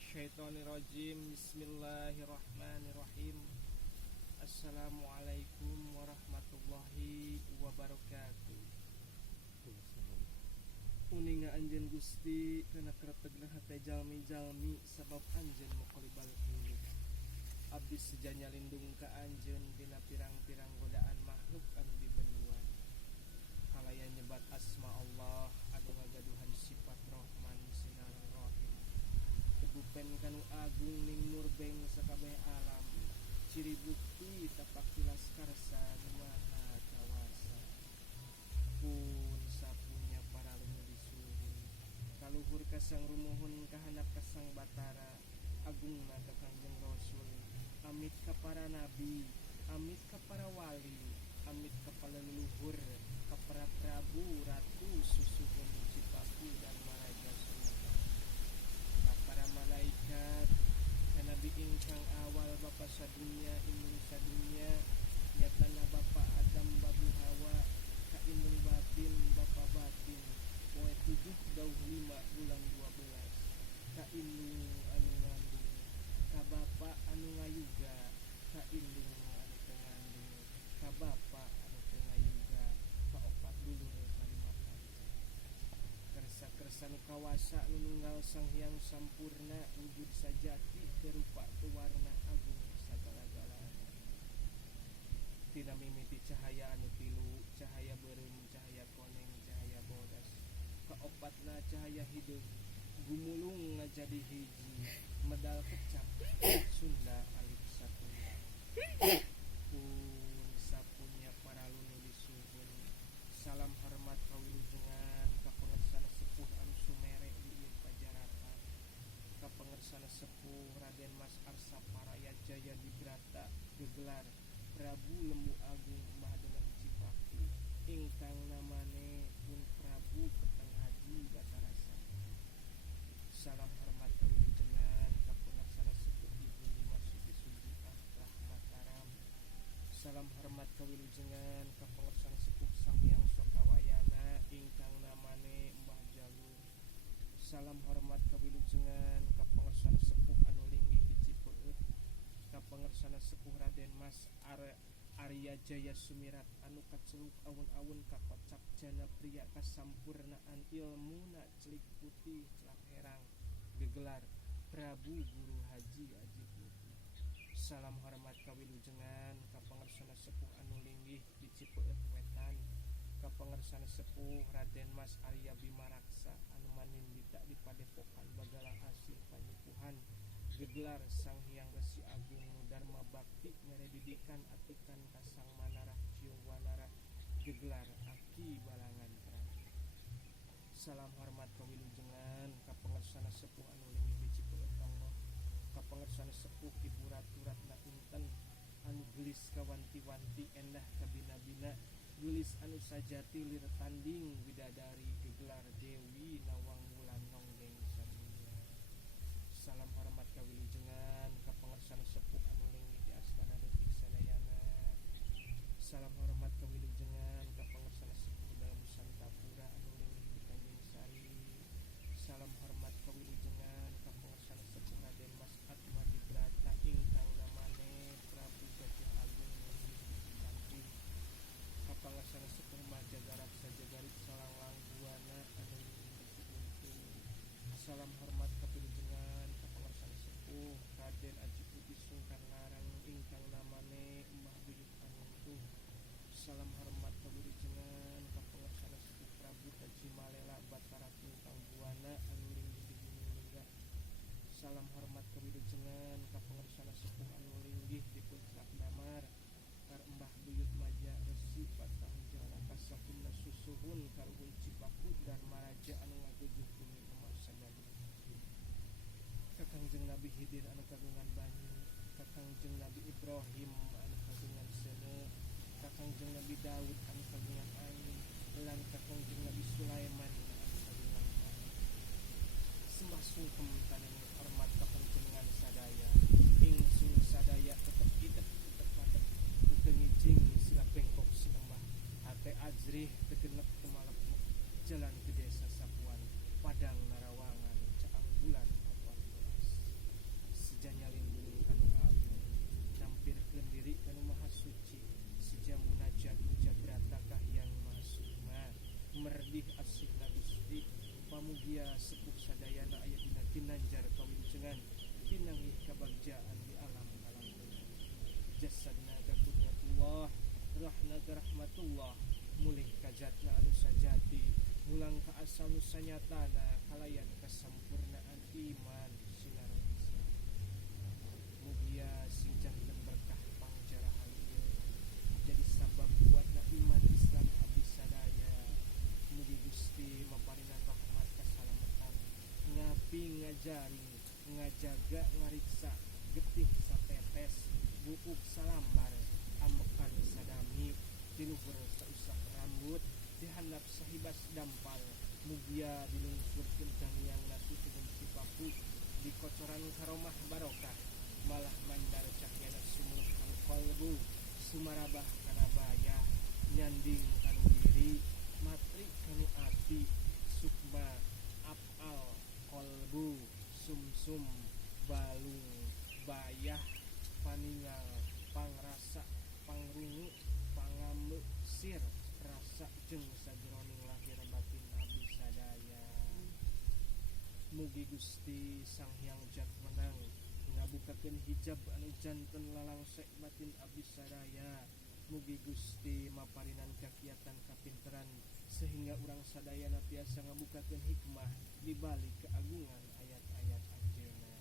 minasyaitonirrajim. Bismillahirrahmanirrahim. Assalamualaikum warahmatullahi wabarakatuh. Uninga anjeun Gusti kana karetegna hate jalmi-jalmi sabab anjeun muqallibal qulub. Abdi sejanya lindung ka anjeun dina pirang-pirang godaan makhluk anu di benduan. Kalaya nyebat asma Allah anu ngagaduhan sifat Rahman sinareng Rahim. Tebupen kanu agung ning murbeng sakabeh alam. Ciri bukti tapak tilas karsa nu maha kawasa. Pun sapunya para lemu disuhun. Kaluhur kasang rumuhun kahanap kasang batara. Agungna ka Kangjeng Rasul. Amit ka para nabi, amit ka para wali, amit ka para leluhur, ka para prabu, ratu, susuhun, cipaku dan maraja sunata. Ka para malaikat, ka nabi ingkang awal bapa sadunya, indung sadunya, nyatana bapa Adam babu Hawa, ka indung batin, bapa batin, poe 7 dauh 5 bulan 12, ka indung anu ngandung, ka bapa anu ngayuga, ka indung anu tengandung, ka bapa anu tengayuga, ka opat dulur kalimatan. Kersa-kersa nu kawasa nu nunggal Sang Hyang Sampurna wujud sajati berupa warna agung sagala-galana. Tina mimiti cahaya anu tilu, cahaya beureum, cahaya koneng, cahaya bodas. Ka opatna cahaya hideung gumulung ngajadi hiji, medal kecap Sunda alik satunya. Pun sapunya para lunu disuhun. Salam hormat kawilujengan ka pangersana sepuh anu sumere di ieu pajaratan. Ka pangersana sepuh Raden Mas Arsa Paraya Jaya Dibrata gegelar Prabu Lembu Agung Mahadana Cipaku. Ingkang namane pun Prabu Keteng Haji Batarasa. Salam hormat kawilujengan ka pangersana sepuh Ibu Masuki Sujiah Rahmataram. Salam hormat kawilujengan ka pangersana sepuh Sang Hyang Sokawayana ingkang namane Mbah Jalung. Salam hormat kawilujengan ka pangersana sepuh anu linggih di Cipeut, ka pangersana sepuh Raden Mas Arya Jaya Sumirat anu kaceluk awun-awun ka kocap jana pria kasampurnaan ilmuna celik putih celak herang gegelar Prabu Guru Haji Aji Putih. Salam hormat kawilujengan ka pangersana sepuh anu linggih di Cipeut Wetan, ka pangersana sepuh Raden Mas Arya Bimaraksa anu manindita di Padepokan Bagala Asih Panyipuhan gegelar Sang Hyang Resi Agung Dharma Bakti nyare didikan atikan ka Sang Manarah Ciung Wanara gegelar Aki Balangan Terang. Salam hormat kawilujengan ka pangersana sepuh anu linggih di Cipeut Tonggo, ka pangersana sepuh Ibu Ratu Ratna Inten anu gelis kawanti-wanti endah kabina-bina, gelis anu sajati lir tanding bidadari gegelar Dewi Nawang Wulan Nonggeng Samunya. Salam hormat kawilujengan ka pangersana sepuh anu linggih di Astana Leutik Sadayana. Salam hormat kawilujengan ka pangersana sepuh dalam Nusantapura anu linggih di Tanjung Sari. Salam hormat kawilujengan ka pangersana sepuh Raden Mas Atma Dibrata ingkang namane Prabu Gajah Agung linggih di Cikanti. Ka pangersana sepuh Majagarak Sajagarik Salanglang Buana anu linggih di Ciuntung. Salam hormat kawilujengan ka pangersana sepuh Raden Aji Putih Sungkan Larang ingkang namane Mbah Buyut Anungtuh. Salam hormat kawilujengan ka pangersana sepuh Prabu Haji Malela Batara Tungkang Buana anu linggih di Gunung Lingga. Salam hormat kawilujengan ka pangersana sepuh anu linggih di Puncak Damar kar Mbah Buyut Maja Resi Batang Jala kasapunna susuhun kaluhun Cipaku dan Maraja anu ngagujuh bumi nomor 9. Ka Kangjeng Nabi Khidir anu kagungan banyu, ka Kangjeng Nabi Ibrahim anu kagungan seuneu, ka Kangjeng Nabi Daud anu kagungan angin, lan ka Kangjeng Nabi Sulaiman anu kagungan tanah. Sembah sungkem taning hormat ka panjenengan sadaya. Ingsun sadaya tetep idep tetep padep teu ngijing sila bengkok sinembah. Hate ajrih teu genep teu malepuk. Jalan ke desa Sapuan, Padang Narawangan, Caang Bulan 14. wilujeng pinanggih kabagjaan di alam kalangkungan. Jasadna ka kudratullah, rahna ka rahmatullah, mulih kajatna anu sajati, mulang ka asal nu sanyatana, kalayan kasampurnaan iman sinar Islam. Mugia sing janten berkah pangjarahan ieu jadi sabab kuatna iman Islam abdi sadaya. Mugi Gusti maparinan rahmat kasalamatan, ngapi ngajaring, ngajaga ngariksa, getih satetes, bukuk salambar, amekan sadami, tiluhur sausak rambut, dihandap sahibas dampal, mugia dilungsurkeun yang nasi turun cipaku, di kocoran karomah barokah, malah mandar cahyana sumur kanu kolbu, sumarabah kana bayah, nyanding kanu diri, matri kanu api, sukma, apal, kolbu, sumsum, balung, bayah, paningal, pangrasa, pangrungu, pangambe, sir, rasa jeung sajroning lahir batin abdi sadaya. Mugi Gusti Sang Hyang Jat Menang ngabukakeun hijab anu janten lalangsek batin abdi sadaya. Mugi Gusti maparinan kakiatan kapinteran sehingga urang sadayana tiasa ngabukakeun hikmah di balik keagungan ayat-ayat anjeunna.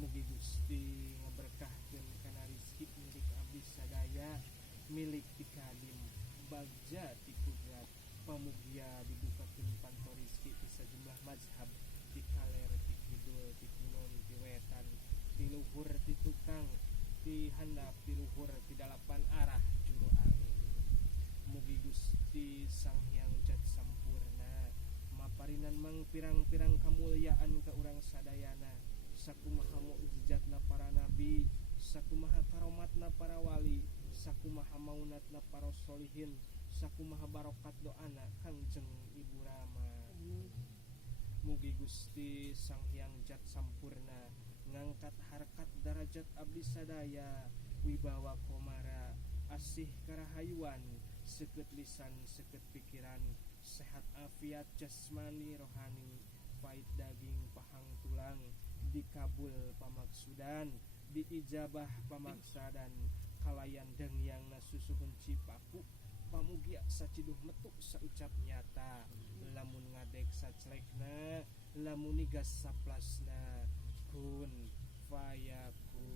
Mugi Gusti ngaberkahkeun kana rizki milik abdi sadaya, milik ti kadim, bagja ti kudrat, pamugia dibukakeun panto rizki ti sajumlah mazhab, ti kaler, ti kidul, ti kulon, ti wetan, ti luhur, ti tukang, ti handap, ti luhur, ti dalapan arah juru angin. Mugi Gusti Sang Hyang Jat Sampurna maparinan mang pirang-pirang kamulyaan ka urang sadayana, sakumaha mukjizatna para nabi, sakumaha karomatna para wali, sakumaha maunatna para solihin, sakumaha barokat doana Kangjeng Ibu Rama. Mugi Gusti Sang Hyang Jat Sampurna ngangkat harkat darajat abdi sadaya, wibawa komara, asih karahayuan, seukeut lisan seukeut pikiran, sehat afiat jasmani rohani, pait daging pahang tulang, dikabul pamaksudan, diijabah pamaksadan, kalayan dengyangna susuhun cipaku, pamugia saciduh metuk saucap nyata, lamun ngadek saclekna, lamun nigas saplasna, kun fayakun.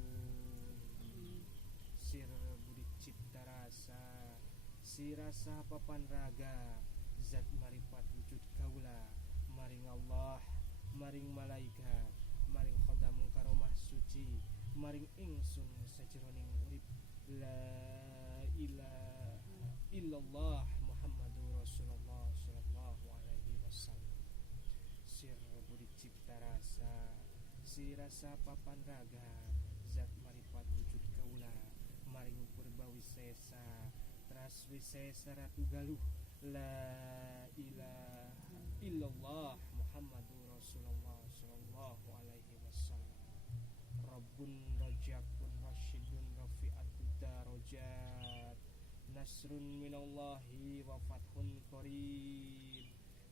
Sir budi cipta rasa, si rasa papan raga, zat maripat wujud kaula, maring Allah, maring malaikat, maring khodam karomah suci, maring ingsun sajroning urip, la ilaha illallah Muhammadur Rasulullah sallallahu alaihi wasallam. Sir budi cipta rasa, si rasa papan raga, zat maripat wujud kaula, maring purba wisesa, tras wisesa ratu galuh, la ilaha illallah Muhammadur Rasulullah sallallahu alaihi wasallam. Rabbun rajakun rasyidun rafi'atud darajat, nasrun minallahi wa fathun qarib.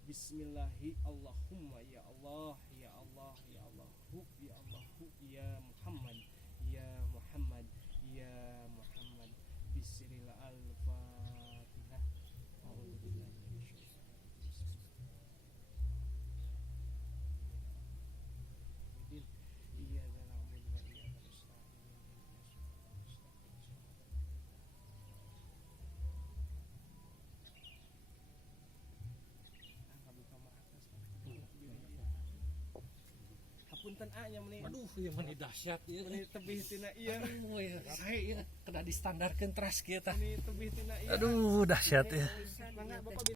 Bismillahi Allahumma ya Allah ya Allah ya Allahu ya Allahu ya Muhammad ya Muhammad ya Muhammad. Bismil al-Fatihah. A'udzubillahi minasyaitonir rajim. Iyyaka na'budu wa iyyaka nasta'in. Hapunten nya meni. Aduh, ieu mah dahsyat ieu. Meni tebih tina ieu. Aduh, sae ieu kena distandarkeun teras kieu tah. Meni tebih tina ieu. Aduh, dahsyat ya. Mangga Bapak